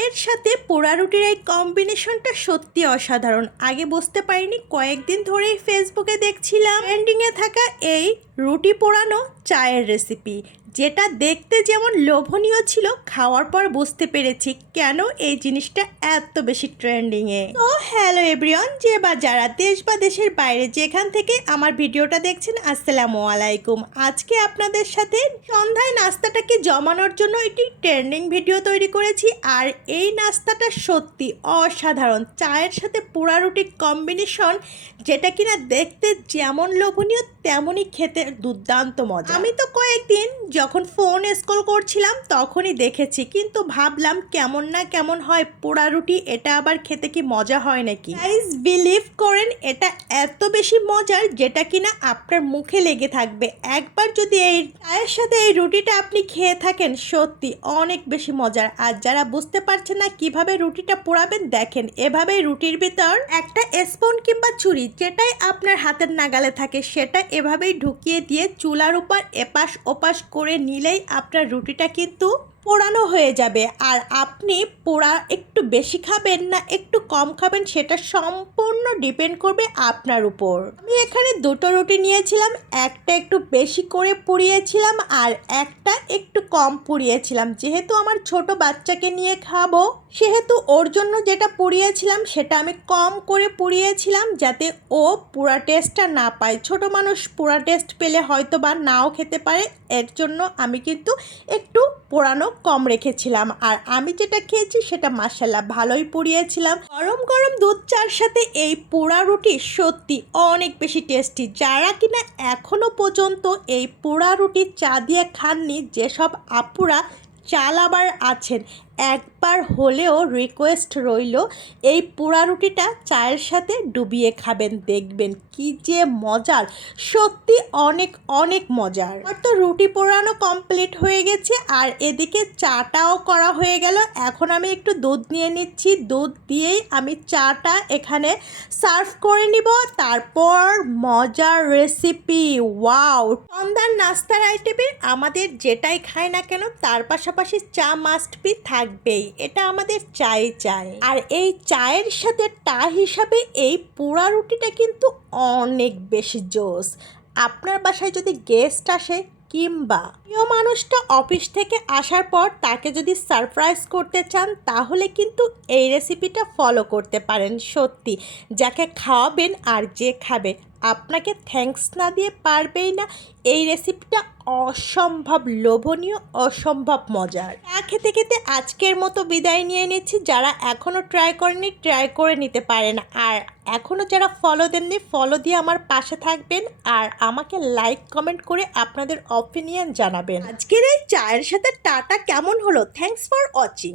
এর সাথে পোড়া রুটির এই কম্বিনেশনটা সত্যি অসাধারণ। আগে বুঝতে পারিনি, কয়েকদিন ধরেই ফেসবুকে দেখছিলাম। ট্রেন্ডিংয়ে থাকা এই রুটি পোড়ানো চায়ের রেসিপি যেটা দেখতে যেমন লোভনীয় ছিল, খাওয়ার পর বুঝতে পেরেছি কেন এই জিনিসটা এত বেশি ট্রেন্ডিংয়ে। তো হ্যালো এভরিওয়ান, যে বা যারা দেশ বা দেশের বাইরে যেখান থেকে আমার ভিডিওটা দেখছেন, আসসালামু আলাইকুম। আজকে আপনাদের সাথে সন্ধ্যায় নাস্তাটাকে জমানোর জন্য একটি ট্রেন্ডিং ভিডিও তৈরি করেছি, আর এই নাস্তাটা সত্যি অসাধারণ। চায়ের সাথে পোড়া রুটির কম্বিনেশন, যেটা কিনা দেখতে যেমন লোভনীয়, তেমনই খেতে দুর্দান্ত মজা। আমি তো কয়েকদিন যখন ফোন স্ক্রল করছিলাম, তখনই দেখেছি, কিন্তু ভাবলাম কেমন না কেমন হয় পোড়া রুটি, এটা আবার খেতে কি মজা হয় নাকি? গাইজ বিলিভ করেন, এটা এত বেশি মজার যেটা কিনা আপনার মুখে লেগে থাকবে। একবার যদি এই চায়ের সাথে এই রুটিটা আপনি খেয়ে থাকেন, সত্যি অনেক বেশি মজার। আর যারা বুঝতে পারছেন না কীভাবে রুটিটা পোড়াবেন, দেখেন, এভাবে রুটির ভিতর একটা স্পুন কিংবা ছুরি যেটাই আপনার হাতের নাগালে থাকে, সেটা এভাবেই ঢুকিয়ে দিয়ে চুলার উপর এপাশ ওপাশ করে নিলেই আপনার রুটিটা কিন্তু পোড়ানো হয়ে যাবে। আর আপনি পোড়া একটু বেশি খাবেন না, একটু কম খাবেন, সেটা সম্পূর্ণ ডিপেন্ড করবে আপনার উপর। আমি এখানে দুটো রুটি নিয়েছিলাম, একটা একটু বেশি করে পুড়িয়েছিলাম আর একটা একটু কম পুড়িয়েছিলাম। যেহেতু আমার ছোট বাচ্চাকে নিয়ে খাব, সেহেতু ওর জন্য যেটা পুড়িয়েছিলাম সেটা আমি কম করে পুড়িয়েছিলাম যাতে ও পুরা টেস্টটা না পায়। ছোট মানুষ পুরা টেস্ট পেলে হয়তো বা নাও খেতে পারে, এর জন্য আমি কিন্তু একটু পোড়ানো কম রেখেছিলাম। আর আমি যেটা খেয়েছি সেটা মাসাল্লাহ ভালোই পুড়িয়েছিলাম। গরম গরম দুধ চার সাথে এই পোড়া রুটি সত্যি অনেক বেশি টেস্টি। যারা কিনা এখনও পর্যন্ত এই পোড়া রুটি চা দিয়ে খাননি, যেসব আপুরা চাল আবার আছেন একবার হলেও রিকোয়েস্ট রইল, এই পোড়া রুটিটা চায়ের সাথে ডুবিয়ে খাবেন, দেখবেন কি যে মজার। সত্যি অনেক অনেক মজার। আর তো রুটি পোড়ানো কমপ্লিট হয়ে গেছে, আর এদিকে চাটাও করা হয়ে গেল। এখন আমি একটু দুধ নিয়ে নিচ্ছি। দুধ দিয়েই আমি চাটা এখানে সার্ভ করে নিব। তারপর মজার রেসিপি ওয়াও সন্ধ্যার নাস্তার আইটেমে আমাদের যেটাই খায় না কেন, তার পাশাপাশি চা মাস্ট বি থাকবেই এটা আমাদের চাই চাই আর এই চায়ের সাথে টা হিসাবে এই পোড়া রুটিটা কিন্তু অনেক বেশি জোস। আপনার বাসায় যদি গেস্ট আসে কিংবা প্রিয় মানুষটা অফিস থেকে আসার পর তাকে যদি সারপ্রাইজ করতে চান, তাহলে কিন্তু এই রেসিপিটা ফলো করতে পারেন সত্যি। যাকে খাওয়াবেন আর যে খাবে আপনাকে থ্যাঙ্কস না দিয়ে পারবেই না। এই রেসিপিটা অসম্ভব লোভনীয়, অসম্ভব মজার। চা খেতে খেতে আজকের মতো বিদায় নিয়ে নিচ্ছি। যারা এখনও ট্রাই করেনি ট্রাই করে নিতে পারেন। আর এখনও যারা ফলো দেননি ফলো দিয়ে আমার পাশে থাকবেন। আর আমাকে লাইক কমেন্ট করে আপনাদের অপিনিয়ন জানাবেন। আজকের এই চায়ের সাথে টাটা কেমন হলো? Thanks for watching